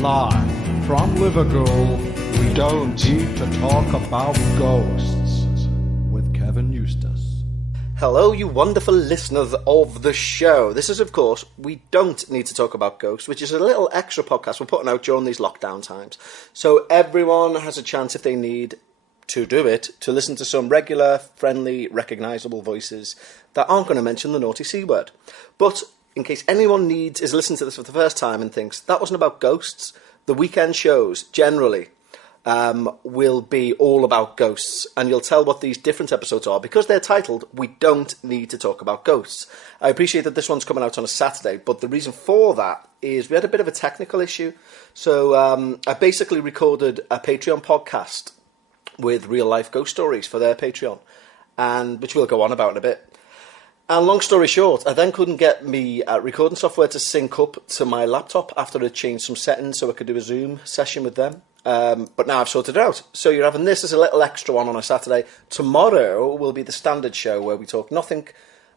Live from Liverpool, we don't need to talk about ghosts with Kevin Eustace. Hello, you wonderful listeners of the show. This is, of course, We Don't Need to Talk About Ghosts, which is a little extra podcast we're putting out during these lockdown times. So everyone has a chance, if they need to do it, to listen to some regular, friendly, recognisable voices that aren't going to mention the naughty C word. But in case anyone is listening to this for the first time and thinks that wasn't about ghosts, the weekend shows generally will be all about ghosts, and you'll tell what these different episodes are because they're titled We Don't Need to Talk About Ghosts. I appreciate that this one's coming out on a Saturday, but the reason for that is we had a bit of a technical issue. So I basically recorded a Patreon podcast with real life ghost stories for their Patreon, and which we'll go on about in a bit. And long story short, I then couldn't get me recording software to sync up to my laptop after I changed some settings so I could do a Zoom session with them. But now I've sorted it out. So you're having this as a little extra one on a Saturday. Tomorrow will be the standard show where we talk nothing.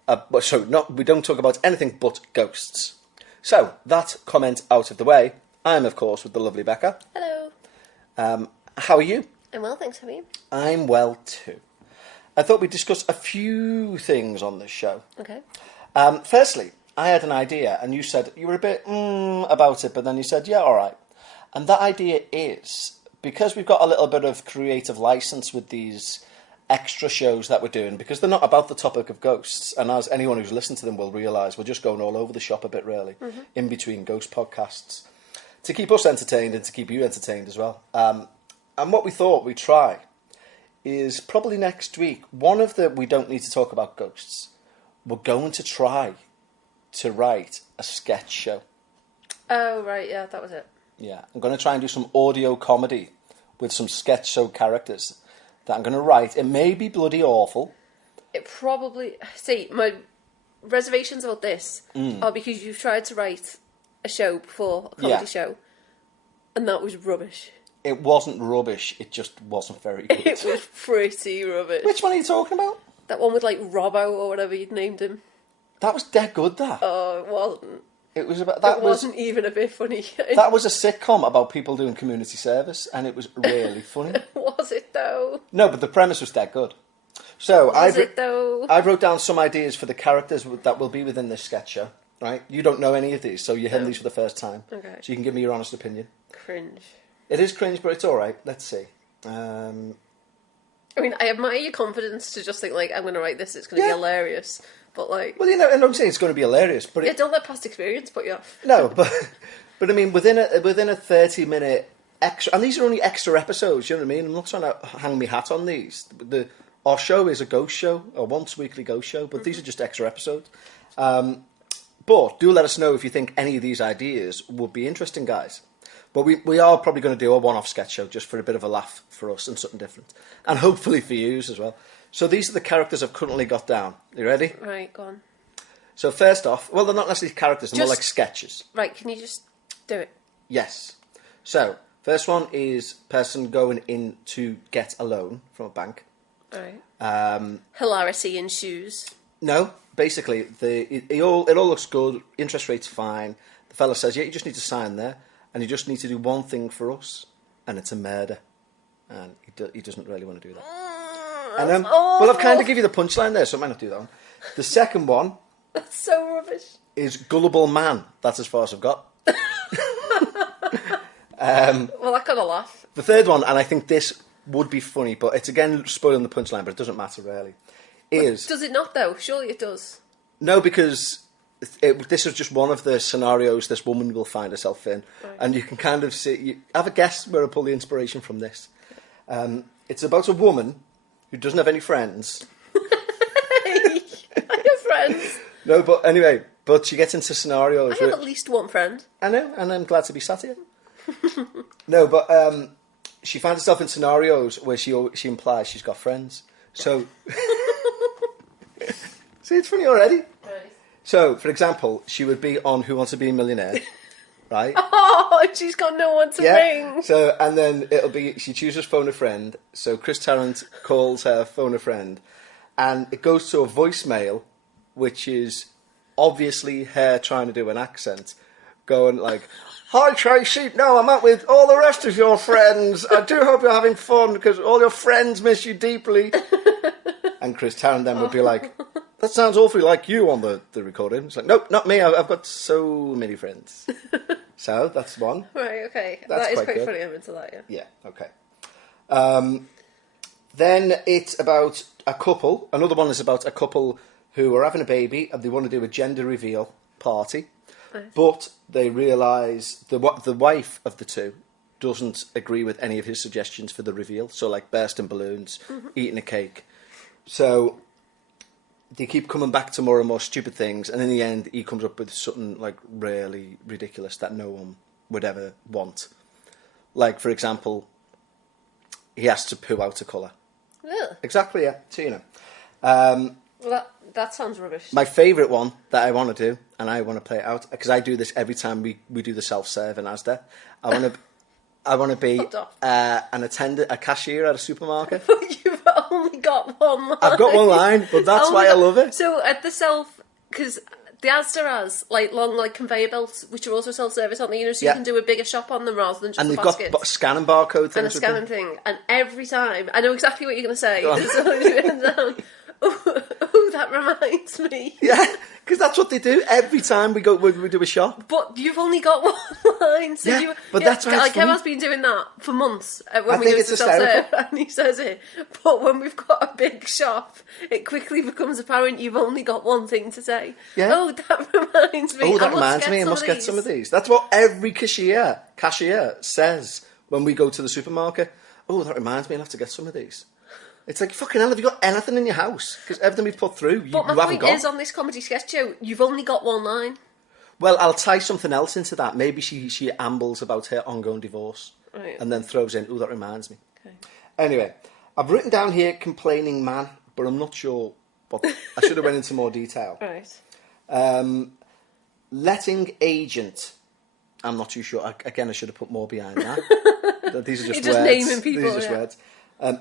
We don't talk about anything but ghosts. So that comment out of the way, I'm of course with the lovely Becca. Hello. How are you? I'm well, thanks. How are you? I'm well too. I thought we'd discuss a few things on this show. Okay. Firstly, I had an idea, and you said you were a bit about it, but then you said, yeah, all right. And that idea is, because we've got a little bit of creative license with these extra shows that we're doing, because they're not about the topic of ghosts, and as anyone who's listened to them will realise, we're just going all over the shop a bit, really, in between ghost podcasts, to keep us entertained and to keep you entertained as well. And what we thought we'd try is probably next week, one of the We Don't Need to Talk About Ghosts, we're going to try to write a sketch show. Oh, right, yeah, that was it. Yeah, I'm going to try and do some audio comedy with some sketch show characters that I'm going to write. It may be bloody awful. It probably... See, my reservations about this are because you've tried to write a show before, a comedy show, and that was rubbish. It wasn't rubbish, it just wasn't very good. It was pretty rubbish. Which one are you talking about? That one with, like, Robbo or whatever you'd named him. That was dead good, that. Oh, it wasn't. It was about that. It wasn't even a bit funny. That was a sitcom about people doing community service, and it was really funny. Was it, though? No, but the premise was dead good. So Was it, though? I wrote down some ideas for the characters that will be within this sketch show, right? You don't know any of these, so you're hearing these for the first time. Okay. So you can give me your honest opinion. Cringe. It is cringe, but it's all right. Let's see. I mean, I admire your confidence to just think, like, I'm going to write this, it's going to be hilarious. But, like... Well, you know, and I'm saying it's going to be hilarious, but... Yeah, don't let past experience put you off. No, but I mean, within a 30-minute extra... And these are only extra episodes, you know what I mean? I'm not trying to hang my hat on these. Our show is a ghost show, a once-weekly ghost show, but these are just extra episodes. But do let us know if you think any of these ideas would be interesting, guys. But we are probably going to do a one-off sketch show just for a bit of a laugh for us and something different. And hopefully for you as well. So these are the characters I've currently got down. You ready? Right, go on. So first off, well, they're not necessarily characters, they're more like sketches. Right, can you just do it? Yes. So, first one is person going in to get a loan from a bank. Right. Hilarity in shoes. No, basically, it all looks good, interest rate's fine. The fella says, yeah, you just need to sign there, and you just need to do one thing for us, and it's a murder. And he doesn't really want to do that. And well, I've kind of give you the punchline there, so I might not do that one. The second one... That's so rubbish. ...is gullible man. That's as far as I've got. Well, that got a laugh. The third one, and I think this would be funny, but it's again spoiling the punchline, but it doesn't matter really, is... Does it not, though? Surely it does. No, because this is just one of the scenarios this woman will find herself in, and you can kind of see... have a guess where I pull the inspiration from this. It's about a woman who doesn't have any friends. I have friends. No, but anyway, but she gets into scenarios. I have at least one friend. I know, and I'm glad to be sat here. No, but she finds herself in scenarios where she implies she's got friends. So, see, it's funny already. Right. So, for example, she would be on Who Wants to Be a Millionaire, right? Oh, she's got no one to ring. So, and then it'll be, she chooses phone a friend. So Chris Tarrant calls her phone a friend, and it goes to a voicemail, which is obviously her trying to do an accent, going like, "Hi Tracy, no, I'm out with all the rest of your friends. I do hope you're having fun because all your friends miss you deeply." And Chris Tarrant then would be like, "That sounds awfully like you on the recording." It's like, "Nope, not me. I've got so many friends." So that's one. Right, okay. That's That is quite quite good. funny, I'm into that, yeah. Yeah, okay. Then it's about a couple. Another one is about a couple who are having a baby and they want to do a gender reveal party. Nice. But they realise the wife of the two doesn't agree with any of his suggestions for the reveal. So like bursting balloons, eating a cake. So they keep coming back to more and more stupid things, and in the end, he comes up with something like really ridiculous that no one would ever want. Like, for example, he has to poo out a colour. Ugh. Exactly, yeah. So, you know. Well, that sounds rubbish. My favourite one that I want to do, and I want to play it out, because I do this every time we do the self-serve in Asda. I want to be an attendant, a cashier at a supermarket. But you've only got one line. I've got one line, but that's why I love it. So at the because the Asda has like long like conveyor belts, which are also self-service, aren't they? You know, so you can do a bigger shop on them rather than just and the they've baskets. got scanning barcode things. And a scanning thing. And every time, I know exactly what you're going to say. Oh, that reminds me. Yeah, because that's what they do every time we do a shop. But you've only got one line, so Yeah, but that's why it's like funny. Kevin's been doing that for months when I we think go it's to self-serve, hysterical. and he says it. But when we've got a big shop, it quickly becomes apparent you've only got one thing to say. Yeah. Oh, that reminds me. Oh, that reminds me, I must get some of these. That's what every cashier says when we go to the supermarket. Oh, that reminds me, I'll have to get some of these. It's like, fucking hell, have you got anything in your house? Because everything we've put through, you But my haven't point got. is, on this comedy sketch show, you've only got one line. Well, I'll tie something else into that. Maybe she ambles about her ongoing divorce. Right. And then throws in, oh, that reminds me. Okay. Anyway, I've written down here complaining man, but I'm not sure. But I should have went into more detail. Right. Letting agent. I'm not too sure. Again, I should have put more behind that. These are just You're just words. naming people, These are just yeah. words.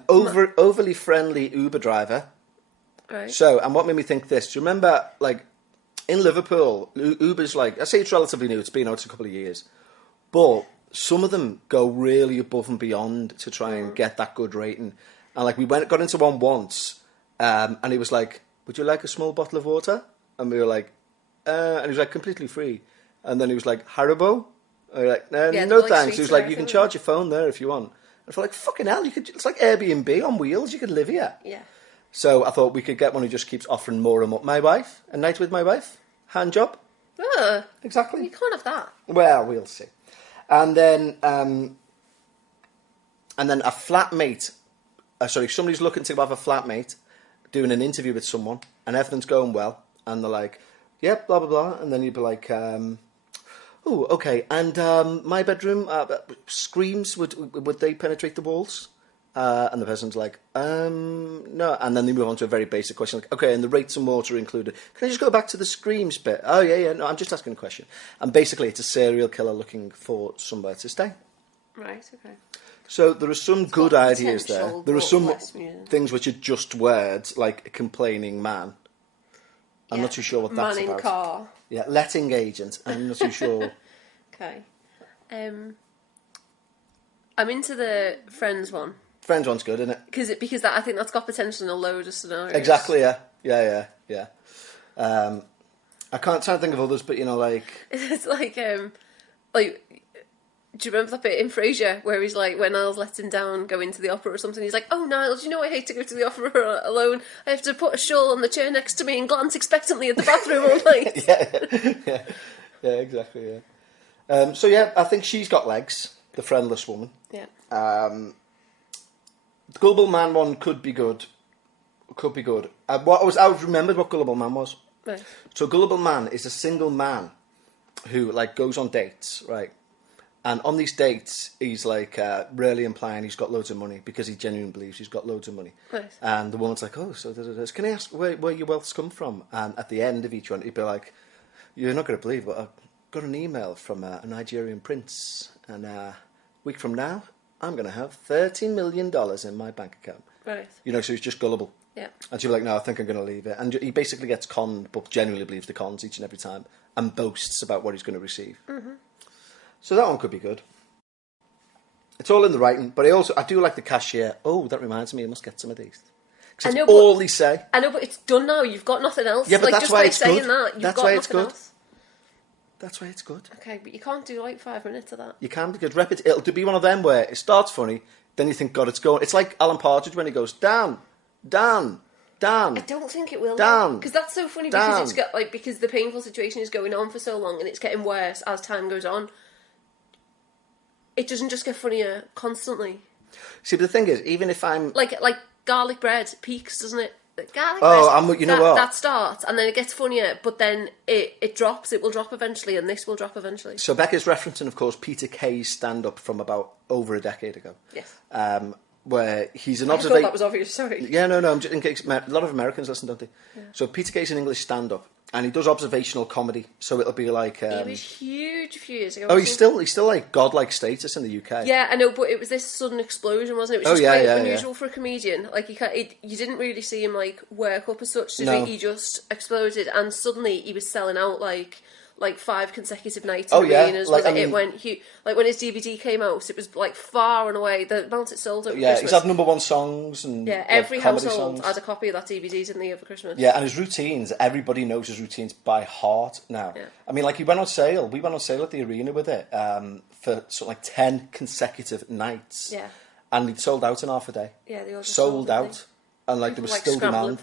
Overly friendly Uber driver. Right. So, and what made me think this? Do you remember, like, in Liverpool, Uber's like, I say it's relatively new, it's been out a couple of years, but some of them go really above and beyond to try and get that good rating. And, like, we got into one once, and he was like, would you like a small bottle of water? And we were like, and he was like, completely free. And then he was like, Haribo? And we were like, no, Yeah, no like thanks. He was sweets like, and you can everything. charge your phone there if you want. I felt like, fucking hell, it's like Airbnb on wheels, you could live here. Yeah. So I thought we could get one who just keeps offering more and more. My wife, a night with my wife, hand job. Exactly. You can't have that. Well, we'll see. And then a flatmate. Somebody's looking to have a flatmate, doing an interview with someone, and everything's going well, and they're like, "Yep, blah blah blah," and then you'd be like, "Oh, okay." And my bedroom screams. Would they penetrate the walls? And the person's like, no. And then they move on to a very basic question, like, okay, and the rates and water are included. Can I just go back to the screams bit? Oh, yeah, no, I'm just asking a question. And basically, it's a serial killer looking for somewhere to stay. Right, okay. So there are some good got ideas there. potential, There are but some less, yeah. things which are just words, like a complaining man. I'm Yeah. not too sure what that's Man in about. car. Yeah, letting agent. I'm not too sure. Okay. I'm into the Friends one. Friends one's good, isn't it? Because I think that's got potential in a load of scenarios. Exactly, yeah. I can't try to think of others, but, you know, like... It's like, do you remember that bit in Frasier where he's like, when Niles lets him down, go into the opera or something, he's like, oh, Niles, you know I hate to go to the opera alone. I have to put a shawl on the chair next to me and glance expectantly at the bathroom all night. yeah, exactly, yeah. So, yeah, I think she's got legs, the friendless woman. Yeah. The Gullible Man one could be good. I remembered what Gullible Man was. Right. So Gullible Man is a single man who, like, goes on dates, right? And on these dates, he's, like, really implying he's got loads of money because he genuinely believes he's got loads of money. Right. And the woman's like, oh, so can I ask where your wealth's come from? And at the end of each one, he'd be like, you're not going to believe, but I got an email from a Nigerian prince, and a week from now, I'm going to have $13 million in my bank account. Right. You know, so he's just gullible. Yeah. And she'll be like, no, I think I'm going to leave it. And he basically gets conned, but genuinely believes the cons each and every time. and boasts about what he's going to receive. So that one could be good. It's all in the writing, but I do like the cashier. Oh, that reminds me, I must get some of these. Because it's all they say. I know, but it's done now. You've got nothing else. Yeah, but like, that's just why by it's saying good. that, you've That's got why it's nothing good. else. That's why it's good. Okay, but you can't do like 5 minutes of that. You can, because it'll be one of them where it starts funny, then you think, God, it's going. It's like Alan Partridge when he goes, Dan. I don't think it will. Dan. Because that's so funny because because the painful situation is going on for so long and it's getting worse as time goes on. It doesn't just get funnier constantly. See, but the thing is, even if I'm... Like garlic bread peaks, doesn't it? Garlic bread, you know what? That starts and then it gets funnier, but then it drops. It will drop eventually, and this will drop eventually. So Becca's referencing, of course, Peter Kay's stand-up from about over a decade ago. Yes. Where he's an I observation. thought that was obvious. Sorry. Yeah, no. I'm just in case a lot of Americans listen, don't they? Yeah. So Peter Kay's an English stand-up, and he does observational comedy. So it'll be like. He was huge a few years ago. Oh, he's still like godlike status in the UK. Yeah, I know, but it was this sudden explosion, wasn't it? It was just quite unusual for a comedian. Like you didn't really see him like work up as such. No. He just exploded, and suddenly he was selling out like 5 consecutive nights in arenas. It went huge. Like when his DVD came out, it was like far and away the amount it sold over Christmas. He's had #1 songs and every household songs. had a copy of that DVD, didn't they, over Christmas? Yeah, and his routines, everybody knows his routines by heart now. Yeah. I mean, like he went on sale. We went on sale at the arena with it for sort of like 10 consecutive nights. Yeah. And he'd sold out in half a day. Yeah, they all just sold out. And like there was still demand.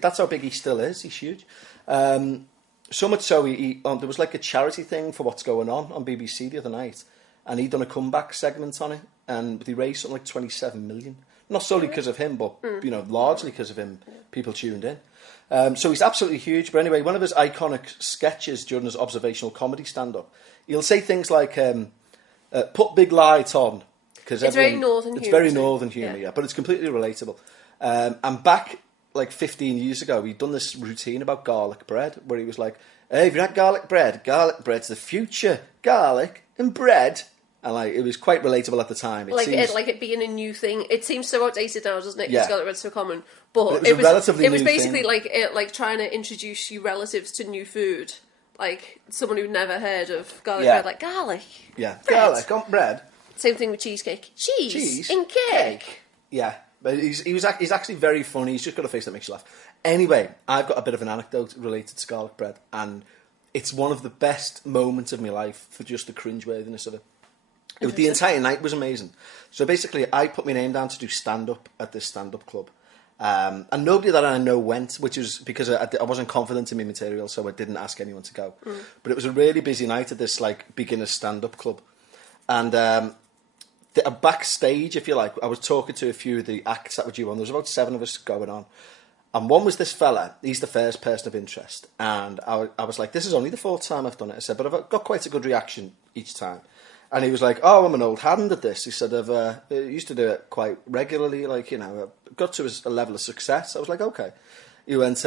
That's how big he still is. He's huge. So much so, there was like a charity thing for What's Going On BBC the other night, and he'd done a comeback segment on it, and they raised something like 27 million. Not solely because of him, but largely because of him, people tuned in. So he's absolutely huge. But anyway, one of his iconic sketches during his observational comedy stand-up, he'll say things like, put big light on. It's very northern humour. It's very northern humour, yeah, but it's completely relatable. And back... like 15 years ago, he'd done this routine about garlic bread, where he was like, hey, if you had garlic bread's the future, garlic and bread. And like, it was quite relatable at the time. It being a new thing. It seems so outdated now, doesn't it? Yeah. Because garlic bread's so common. But it was basically thing. like trying to introduce your relatives to new food. Like someone who'd never heard of garlic bread, like garlic. Yeah, bread. garlic on bread. Same thing with cheesecake. Cheese in cake. Yeah. But he's actually very funny. He's just got a face that makes you laugh. Anyway, I've got a bit of an anecdote related to garlic bread, and it's one of the best moments of my life for just the cringeworthiness of it. The entire night was amazing. So basically, I put my name down to do stand-up at this stand-up club. And nobody that I know went, which was because I wasn't confident in my material, so I didn't ask anyone to go. But it was a really busy night at this like beginner stand-up club. And... backstage, if you like, I was talking to a few of the acts that were due on. There was about 7 of us going on. And one was this fella. He's the first person of interest. And I was like, this is only the 4th time I've done it. I said, but I've got quite a good reaction each time. And he was like, oh, I'm an old hand at this. He said, I used to do it quite regularly. Like, I got to a level of success. I was like, okay. He went,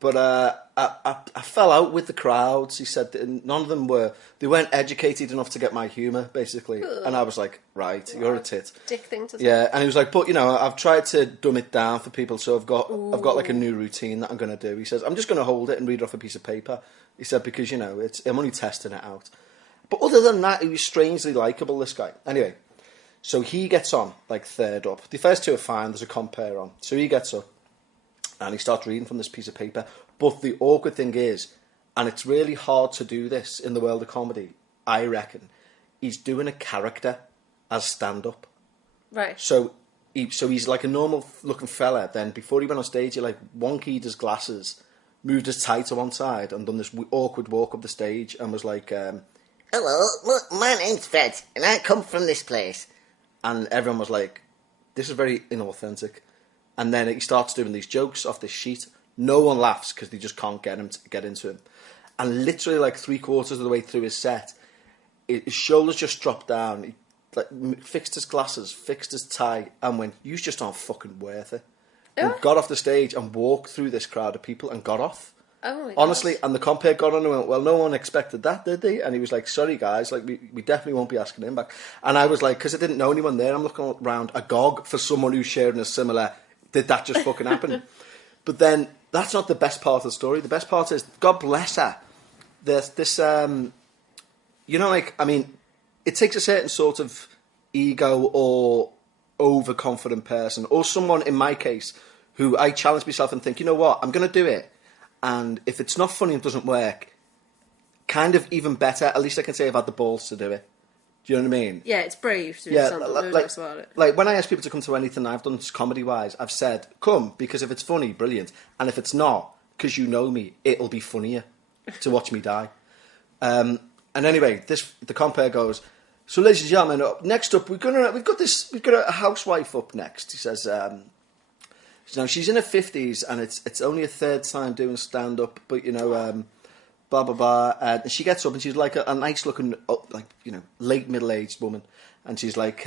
but I fell out with the crowds. He said that none of them weren't educated enough to get my humour, basically. Ugh. And I was like, right, you're a tit. Dick thing to say. Yeah, and he was like, but, I've tried to dumb it down for people, so I've got like a new routine that I'm going to do. He says, I'm just going to hold it and read it off a piece of paper. He said, because, I'm only testing it out. But other than that, he was strangely likeable, this guy. Anyway, so he gets on, like, 3rd up. The first 2 are fine, there's a compare on. So he gets up. And he starts reading from this piece of paper. But the awkward thing is, and it's really hard to do this in the world of comedy, I reckon, he's doing a character as stand-up. Right. So he's like a normal-looking fella. Then before he went on stage, he like wonkied his glasses, moved his tie to one side, and done this awkward walk up the stage, and was like, hello, look, my name's Fred, and I come from this place. And everyone was like, this is very inauthentic. And then he starts doing these jokes off this sheet. No one laughs because they just can't get him to get into him. And literally like 3/4 of the way through his set, his shoulders just dropped down. He like fixed his glasses, fixed his tie, and went, "You just aren't fucking worth it." And got off the stage and walked through this crowd of people and got off. Oh my Honestly, gosh. and the compere got on and went, well, no one expected that, did they? And he was like, sorry guys, like we definitely won't be asking him back. And I was like, because I didn't know anyone there, I'm looking around agog for someone who's sharing a similar, did that just fucking happen? But then, that's not the best part of the story. The best part is, God bless her. there's this, you know, like, I mean, it takes a certain sort of ego or overconfident person, or someone, in my case, who I challenge myself and think, you know what, I'm going to do it. And if it's not funny and doesn't work, kind of even better, at least I can say I've had the balls to do it. Do you know what I mean? Yeah, it's brave to do Yeah, something. like, About it. like when I ask people to come to anything I've done comedy-wise, I've said, come, because if it's funny, brilliant. And if it's not, because you know me, it'll be funnier to watch me die. And anyway, the compere goes, so ladies and gentlemen, next up, we've got a housewife up next. He says, now she's in her 50s and it's only her third time doing stand-up, but, you know, blah, blah, blah. And she gets up and she's like a nice-looking, like, you know, late middle-aged woman. And she's like,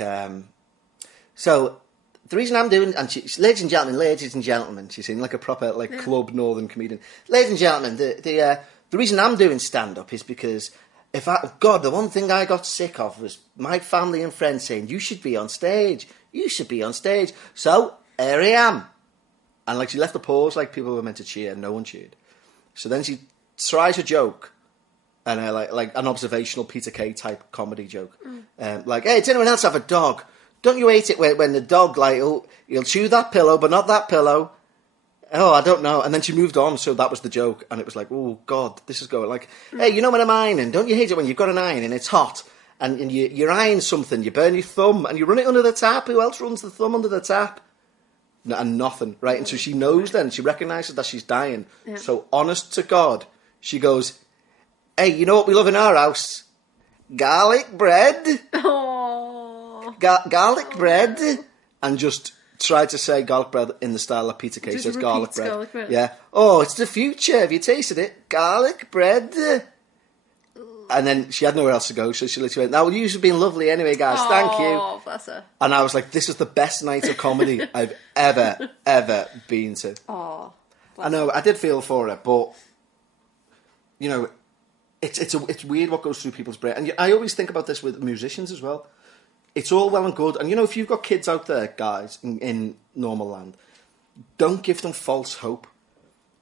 so the reason I'm doing, and she's, ladies and gentlemen, she's in like a proper, like, club northern comedian. Ladies and gentlemen, the reason I'm doing stand-up is because the one thing I got sick of was my family and friends saying, you should be on stage. You should be on stage. So, here I am. And, like, she left a pause, like, people were meant to cheer, no one cheered. So then she tries a joke, and like an observational Peter Kay type comedy joke. Like, hey, does anyone else have a dog? Don't you hate it when the dog, like, he'll chew that pillow, but not that pillow? Oh, I don't know. And then she moved on, so that was the joke. And it was like, oh, God, this is going like, hey, you know when I'm ironing? Don't you hate it when you've got an iron and it's hot? And you're ironing something, you burn your thumb, and you run it under the tap. Who else runs the thumb under the tap? And nothing, right? And so she knows then, she recognises that she's dying. Yeah. So honest to God, she goes, hey, you know what we love in our house? Garlic bread. Oh. Garlic bread. And just tried to say garlic bread in the style that Peter Kay says garlic bread. Yeah. Oh, it's the future. Have you tasted it? Garlic bread. And then she had nowhere else to go, so she literally went, now, you've been lovely anyway, guys. Thank you. Oh, bless her. And I was like, this is the best night of comedy I've ever been to. Oh, I know, I did feel for her, but, you know, it's weird what goes through people's brain. And I always think about this with musicians as well. It's all well and good. And, you know, if you've got kids out there, guys, in normal land, don't give them false hope.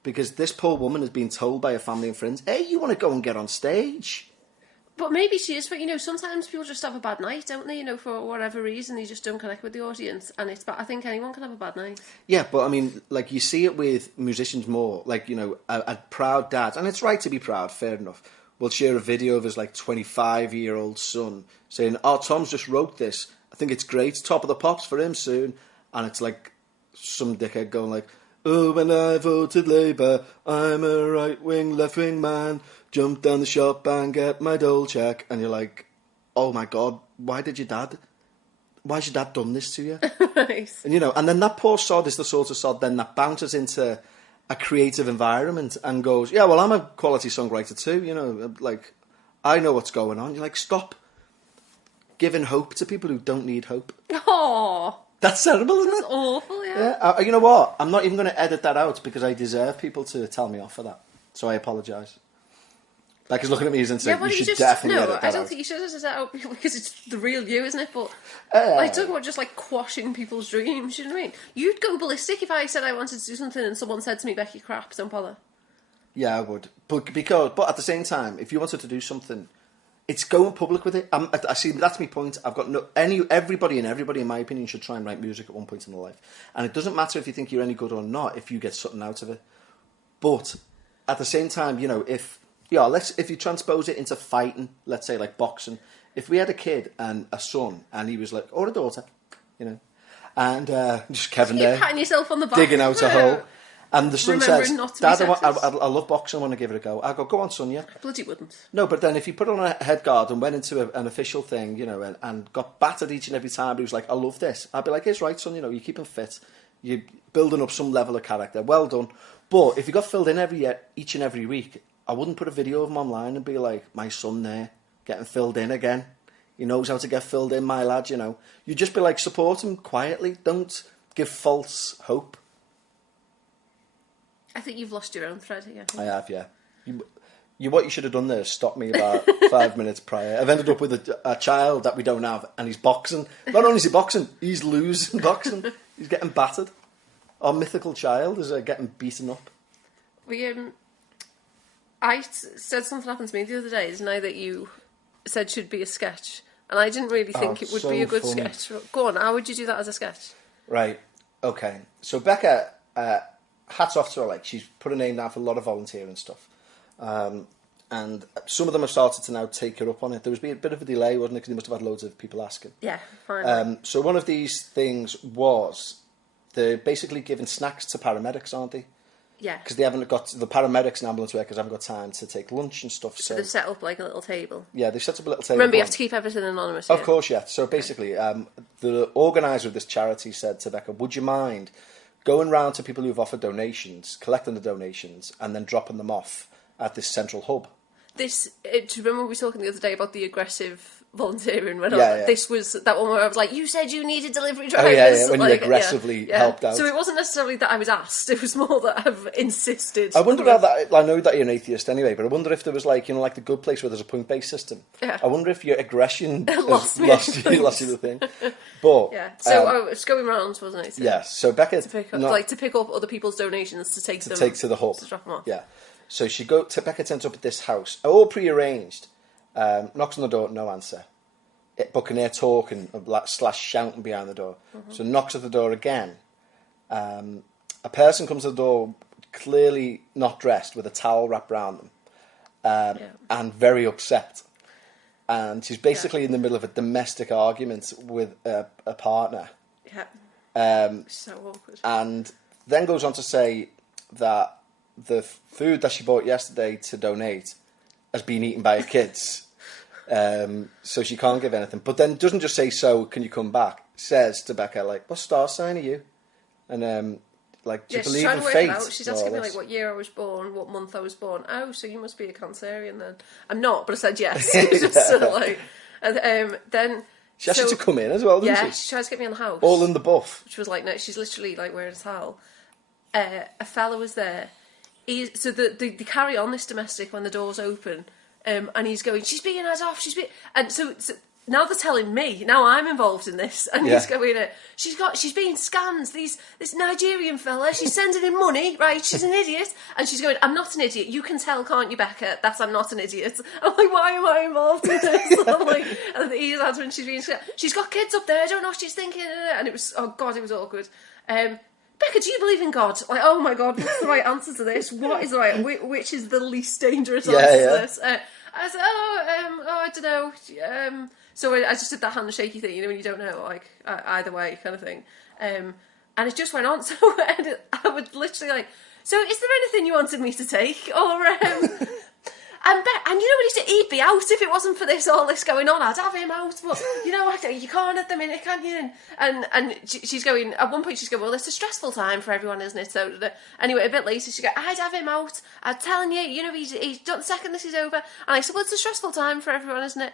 Because this poor woman has been told by her family and friends, hey, you want to go and get on stage? But maybe she is, but, you know, sometimes people just have a bad night, don't they? You know, for whatever reason, they just don't connect with the audience. And I think anyone can have a bad night. Yeah, but, I mean, like, you see it with musicians more. Like, you know, a proud dad, and it's right to be proud, fair enough, will share a video of his, like, 25-year-old son saying, oh, Tom's just wrote this. I think it's great. Top of the pops for him soon. And it's, like, some dickhead going, like, oh, when I voted Labour, I'm a right-wing, left-wing man. Jump down the shop and get my dole check. And you're like, oh my God, why's your dad done this to you? Nice. And, you know, and then that poor sod is the sort of sod then that bounces into a creative environment and goes, yeah, well, I'm a quality songwriter too, you know, like, I know what's going on. You're like, stop giving hope to people who don't need hope. Oh. That's terrible, isn't it? That's awful, yeah. You know what? I'm not even going to edit that out because I deserve people to tell me off for that. So I apologise. Like, he's looking at me and saying, you should definitely edit that out. No, I don't think you should edit that out because it's the real you, isn't it? But like, talking about just, like, quashing people's dreams, you know what I mean? You'd go ballistic if I said I wanted to do something and someone said to me, Becky, crap, don't bother. Yeah, I would. But at the same time, if you wanted to do something, it's going public with it. I see, that's my point. I've got everybody in my opinion should try and write music at one point in their life. And it doesn't matter if you think you're any good or not, if you get something out of it. But at the same time, you know, if you transpose it into fighting, let's say like boxing, if we had a kid and a son and he was like, or a daughter, you know, and just Kevin there, patting yourself on the back, digging out a hole. And the son says, Dad, I love boxing, I want to give it a go. I go on, son, yeah. Bloody wouldn't. No, but then if he put on a head guard and went into an official thing, you know, and got battered each and every time, but he was like, I love this. I'd be like, it's right, son, you know, you keep him fit. You're building up some level of character. Well done. But if he got filled in each and every week, I wouldn't put a video of him online and be like, my son there, getting filled in again. He knows how to get filled in, my lad, you know. You just be like, support him quietly. Don't give false hope. I think you've lost your own thread here. I have, yeah. What you should have done there is stop me about 5 minutes prior. I've ended up with a child that we don't have, and he's boxing. Not only is he boxing, he's losing boxing. He's getting battered. Our mythical child is getting beaten up. said something happened to me the other day, didn't I, that you said should be a sketch, and I didn't really think it would be a good sketch. Go on, how would you do that as a sketch? Right. Okay. So Becca, hats off to her. Like, she's put her name down for a lot of volunteering stuff. And some of them have started to now take her up on it. There was a bit of a delay, wasn't it? Because they must have had loads of people asking. Yeah, fine. So one of these things was they're basically giving snacks to paramedics, aren't they? Yeah. Because they haven't got, the paramedics and ambulance workers haven't got time to take lunch and stuff. So they've set up like a little table. Yeah, they've set up a little table. Remember, you have to keep everything anonymous. Of course, yeah. So basically, the organiser of this charity said to Becca, would you mind going round to people who've offered donations, collecting the donations, and then dropping them off at this central hub? Do you remember we were talking the other day about the aggressive volunteering? This was that one where I was like, you said you needed delivery drivers. Oh, yeah, when you aggressively helped out. So it wasn't necessarily that I was asked, it was more that I've insisted. I wonder how that, I know that you're an atheist anyway, but I wonder if there was like, you know, like the Good Place where there's a point-based system. Yeah. I wonder if your aggression lost you the thing. But yeah, so it's going round, wasn't it? Yes, so Becca... To pick up other people's donations to take to the hub. To drop them off. Yeah. So Becca turns up at this house, all pre-arranged, knocks on the door, no answer. But can hear talking / shouting behind the door. Mm-hmm. So knocks at the door again. A person comes to the door, clearly not dressed, with a towel wrapped around them, and very upset. And she's basically in the middle of a domestic argument with a partner. Yeah. So awkward. And then goes on to say that the food that she bought yesterday to donate has been eaten by her kids. So she can't give anything. But then doesn't just say, so can you come back? Says to Becca, like, what star sign are you? And like, do you believe in fate? She's asking me like what year I was born, what month I was born. Oh, so you must be a Cancerian then. I'm not, but I said yes. Just sort of like, and then she asked you to come in as well, didn't she? Yeah, she tried to get me in the house. All in the buff. Which was like, no, she's literally like wearing a towel. A fella was there. So they carry on this domestic when the doors open, and he's going, she's being us off, and so now they're telling me, now I'm involved in this, and he's going, she's being scammed, this Nigerian fella, she's sending him money, right, she's an idiot, and she's going, I'm not an idiot, you can tell, can't you, Becca, that I'm not an idiot. I'm like, why am I involved in this? I'm like, and he's answering, she's being scammed, she's got kids up there, I don't know what she's thinking, and it was, oh god, it was awkward. Becca, do you believe in God? Like, oh my god, what's the right answer to this? What is the right? Which is the least dangerous answer to this? I said, I don't know. So I just did that handshaky thing, you know, when you don't know, like either way, kind of thing. And it just went on. So I would literally like, so is there anything you wanted me to take, or and you know what, he'd be out if it wasn't for all this going on. I'd have him out, but you know, you can't at the minute, can you? And she's going, at one point she's going, well, it's a stressful time for everyone, isn't it? So anyway, a bit later she goes, I'd have him out. I'm telling you, you know, he's done the second this is over. And I said, well, it's a stressful time for everyone, isn't it?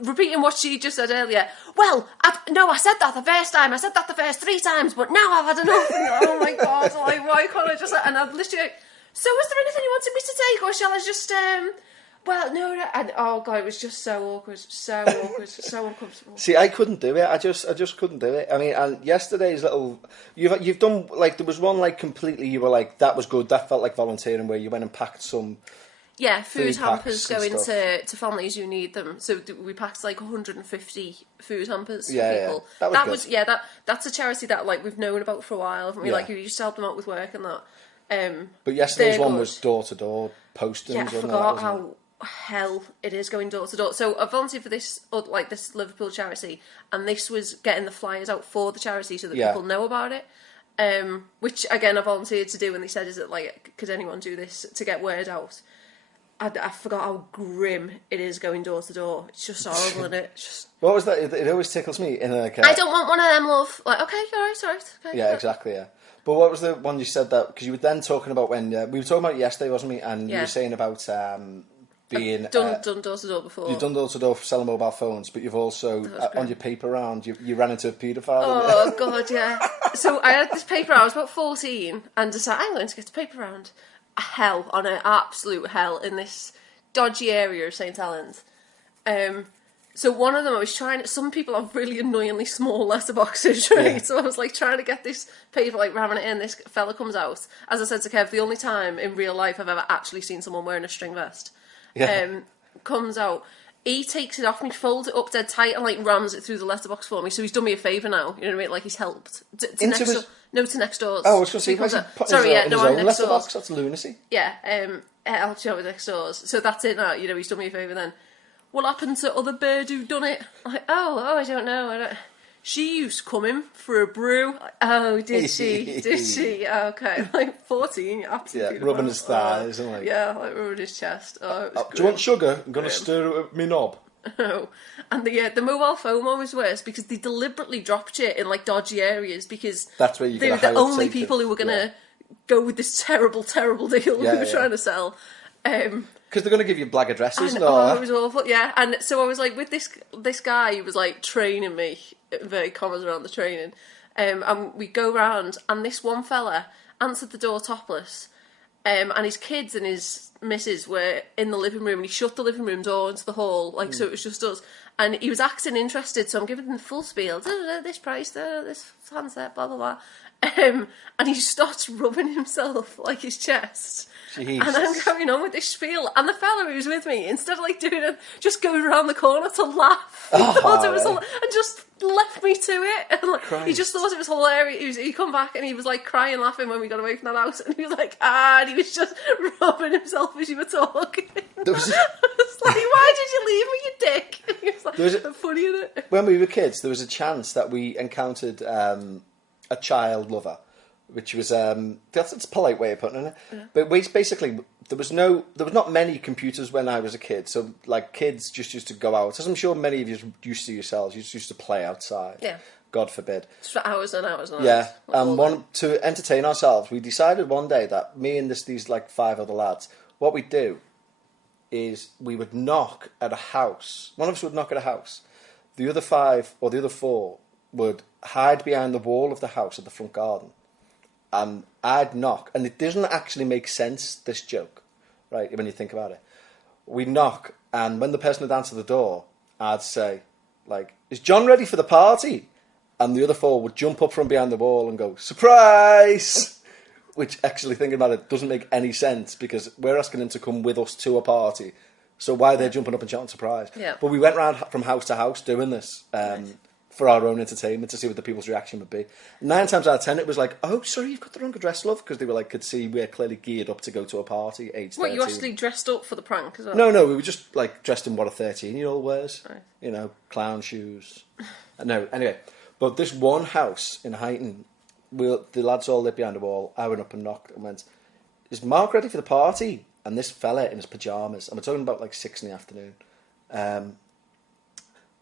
Repeating what she just said earlier. Well, I said that the first time. I said that the first 3 times, but now I've had enough. And, oh my god! Like, why can't I just? And I've literally. So, is there anything you wanted me to take, or shall I just? Well, no. And oh god, it was just so awkward, so uncomfortable. See, I couldn't do it. I just couldn't do it. I mean, and yesterday's little, you've done like there was one like completely. You were like, that was good. That felt like volunteering, where you went and packed some. Yeah, food hampers going to families who need them. So we packed like 150 food hampers for people. Yeah. That was good. That's a charity that like we've known about for a while, haven't we? Yeah. Like we used to help them out with work and that. But yesterday's one was door to door postings. Yeah, I forgot how hell it is going door to door. So I volunteered for this Liverpool charity, and this was getting the flyers out for the charity so that people know about it. Which again I volunteered to do, and they said, "Is it like could anyone do this to get word out?" I forgot how grim it is going door to door. It's just horrible, isn't it? Just... What was that? It always tickles me. I don't want one of them, love. Like, okay, all right. Okay, yeah, exactly, yeah. But what was the one you said that... Because you were then talking about when... we were talking about it yesterday, wasn't we? And you were saying about being... Done door to door before. You've done door to door for selling mobile phones, but you've also, on your paper round, you ran into a paedophile. Oh, God, yeah. So I had this paper round. I was about 14, and decided, I'm going to get a paper round. Hell on an absolute hell in this dodgy area of St Helens. So one of them, I was trying. Some people have really annoyingly small letterboxes, right? Yeah. So I was like trying to get this paper, like ramming it in. This fella comes out. As I said to Kev, the only time in real life I've ever actually seen someone wearing a string vest. Yeah. Comes out. He takes it off me, folds it up dead tight, and like rams it through the letterbox for me. So he's done me a favour now. You know what I mean? Like he's helped. To next door. No, to next doors. Oh, I was going to say, He comes why is he out. putting Sorry, his, yeah, in no, his I'm own next letterbox? doors. That's lunacy. Yeah, it helps you out with next doors. So that's it now. You know, he's done me a favour then. What happened to other bird who done it? I'm like, oh, I don't know. She used to come in for a brew. Oh, did she? Did she? Okay, like 14, Yeah, absolutely. rubbing his thighs and like... Yeah, like rubbing his chest. Oh, it was Do you want grim. sugar? I'm going to stir it with me knob. No. And the mobile phone one was worse because they deliberately dropped it in like dodgy areas because That's where you they get were a the high only uptake people of- who were going to yeah. go with this terrible, terrible deal we were trying to sell. Because they're going to give you black addresses and Oh, all it that. was awful. Yeah, and so I was like with this guy who was like training me, very commas around the training, and we go round, and this one fella answered the door topless, and his kids and his missus were in the living room, and he shut the living room door into the hall, like so it was just us. And he was acting interested, so I'm giving him the full spiel. This price, this handset, blah blah blah. And he starts rubbing himself like his chest. Jesus. And I'm going on with this spiel, and the fella who was with me, instead of like doing it, just going around the corner to laugh, he thought it was and just left me to it. And like, he just thought it was hilarious. He come back and he was like crying, laughing when we got away from that house, and he was like, and he was just rubbing himself as you were talking. There was I was like, why did you leave me, you dick? And he was like, There was funny, isn't it? When we were kids, there was a chance that we encountered a child lover, which was that's a polite way of putting it. Yeah. But basically, there was not many computers when I was a kid, so like kids just used to go out. As I'm sure many of you used to yourselves, you just used to play outside. Yeah. God forbid. Just for hours and hours and hours. Yeah, Like, to entertain ourselves, we decided one day that me and these like 5 other lads, what we'd do is we would knock at a house. One of us would knock at a house. The other 5 or the other 4 would hide behind the wall of the house at the front garden. And I'd knock, and it doesn't actually make sense, this joke, right, when you think about it. We'd knock, and when the person would answer the door, I'd say, like, is John ready for the party? And the other 4 would jump up from behind the wall and go, surprise! Which, actually, thinking about it, doesn't make any sense, because we're asking them to come with us to a party. So why are they jumping up and shouting surprise? Yeah. But we went round from house to house doing this for our own entertainment to see what the people's reaction would be. 9 times out of 10, it was like, oh, sorry, you've got the wrong address, love, because they were like, could see we're clearly geared up to go to a party, age 13. what, you actually dressed up for the prank as well? No, we were just like dressed in what a 13-year-old wears. Right. You know, clown shoes. No, anyway. But this one house in Huyton, the lads all lived behind a wall. I went up and knocked and went, is Mark ready for the party? And this fella in his pyjamas, and we're talking about like 6 in the afternoon,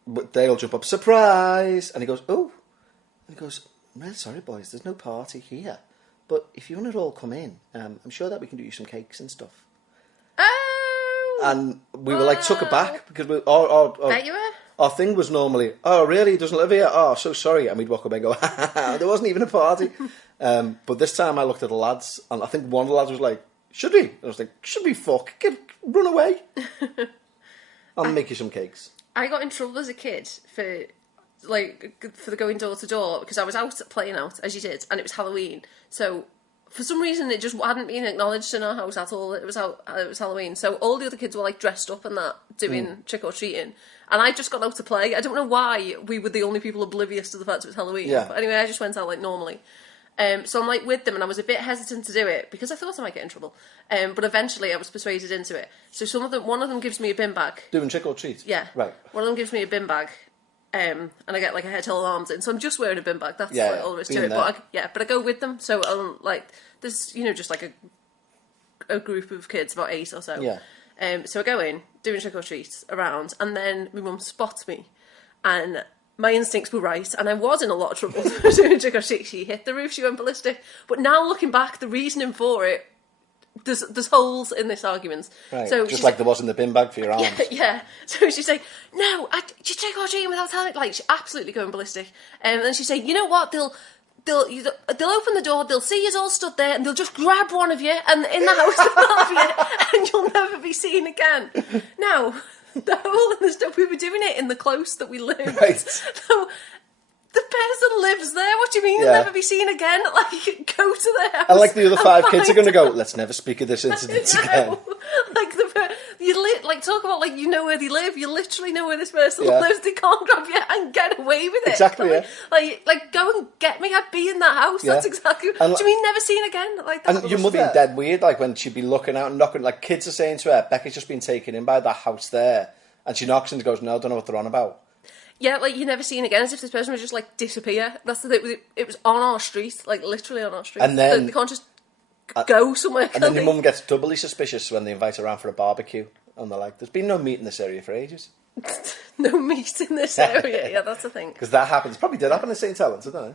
but they all jump up, surprise! And he goes, oh. And he goes, I'm really sorry, boys, there's no party here. But if you want to all come in, I'm sure that we can do you some cakes and stuff. Oh! And we were like, took it wow. back, because Bet you were? our thing was normally, oh, really? He doesn't live here? Oh, so sorry. And we'd walk away and go, ha, ha, ha, there wasn't even a party. But this time I looked at the lads, and I think one of the lads was like, should we? And I was like, should we run away? I'll make you some cakes. I got in trouble as a kid for the going door to door because I was out playing out, as you did, and it was Halloween. So for some reason it just hadn't been acknowledged in our house at all. It was Halloween. So all the other kids were like dressed up and that, doing trick or treating. And I just got out to play. I don't know why we were the only people oblivious to the fact it was Halloween. Yeah. But anyway, I just went out like normally. So I'm like with them, and I was a bit hesitant to do it because I thought I might get in trouble. But eventually I was persuaded into it. So one of them gives me a bin bag. Doing trick or treat? Yeah. Right. One of them gives me a bin bag. And I get like a head, tail, arms in. So I'm just wearing a bin bag. That's Yeah, like all there is to been it. there. But I go with them. So there's just like a group of kids, about 8 or so. Yeah. So I go in, doing trick or treat around, and then my mum spots me, and my instincts were right, and I was in a lot of trouble doing trick or treat. She hit the roof, she went ballistic. But now looking back, the reasoning for it, there's holes in this argument. Right. So just like there was in the bin bag for your arms. Yeah. So she's like, no, you trick or treating without telling. Like, she's absolutely going ballistic. And then she's saying, you know what? They'll open the door, they'll see you all stood there, and they'll just grab one of you and in the house above you, and you'll never be seen again. Now, the hole in the stone. We were doing it in the close that we lived. Right. So the person lives there. What do you mean Yeah. he'll never be seen again? Like, go to their house. And like the other 5 kids are find going to go, let's never speak of this incident again. No. Like talk about like you know where they live. You literally know where this person Yeah. lives. They can't grab you and get away with it. Exactly, yeah. Like go and get me. I'd be in that house. Yeah. That's exactly. And do you mean never seen again? Like that. And your mother being dead weird, like when she'd be looking out and knocking, like kids are saying to her, Becca's just been taken in by that house there. And she knocks and goes, no, I don't know what they're on about. Yeah, like you never seen again, as if this person would just like disappear. That's the thing. It was on our street, like literally on our street. And then- they can't just go somewhere. And then your mum gets doubly suspicious when they invite her around for a barbecue. And they're like, there's been no meat in this area for ages. No meat in this area. Yeah, that's the thing. Because that happens. Probably did happen in St. Helens, I don't know.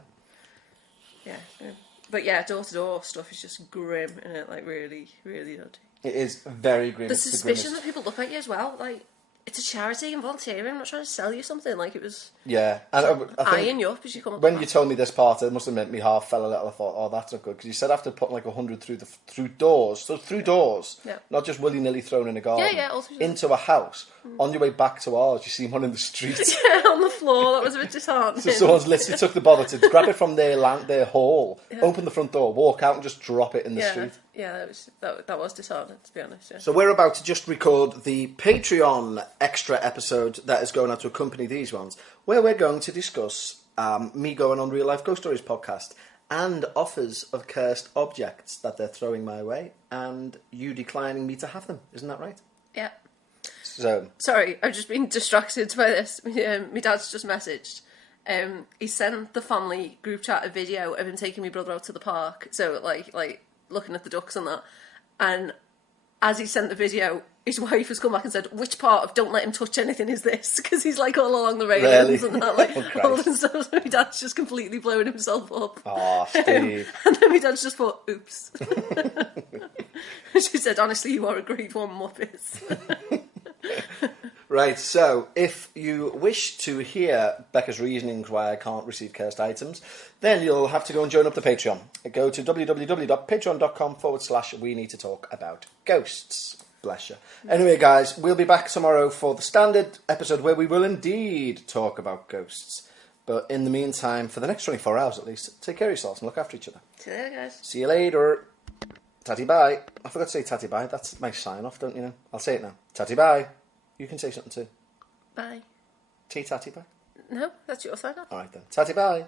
Yeah. But yeah, door-to-door stuff is just grim, isn't it? Like really, really dodgy. It is very grim. The It's suspicion grimmest. that people look at you as well, like, it's a charity and volunteering. I'm not trying to sell you something. Like, it was Yeah. And I think eyeing you up as you come up. when you told me this part, it must have meant me half fell a little. I thought, oh, that's not good. Because you said after putting like 100 through doors. So through doors. Yeah. Not just willy-nilly thrown in a garden. Yeah, also- Into a house. On your way back to ours, you see one in the street. Yeah, on the floor. That was a bit disheartening. So someone's literally took the bother to grab it from their hall, open the front door, walk out and just drop it in the street. Yeah, that was disheartening, to be honest. Yeah. So we're about to just record the Patreon extra episode that is going out to accompany these ones, where we're going to discuss me going on Real Life Ghost Stories podcast and offers of cursed objects that they're throwing my way, and you declining me to have them. Isn't that right? Yeah. So Sorry, I've just been distracted by this. My dad's just messaged. He sent the family group chat a video of him taking my brother out to the park. So like looking at the ducks and that. And as he sent the video, his wife has come back and said, "Which part of 'don't let him touch anything' is this?" Because he's like all along the railings Really? and that, like Oh, all Christ. and stuff. So my dad's just completely blown himself up. oh, Steve. And then my dad's just thought, "Oops." She said, "Honestly, you are a grade 1 muppet." Right, so if you wish to hear Becca's reasonings why I can't receive cursed items, then you'll have to go and join up the Patreon. Go to www.patreon.com/we need to talk about ghosts. Bless you. Anyway, guys, we'll be back tomorrow for the standard episode where we will indeed talk about ghosts. But in the meantime, for the next 24 hours at least, take care of yourselves and look after each other. See you later, guys. See you later. Tatty bye. I forgot to say tatty bye. That's my sign off, don't you know? I'll say it now. Tatty bye. You can say something too. Bye. Tea tatty bye. No, that's your sign off. All right then. Tatty bye.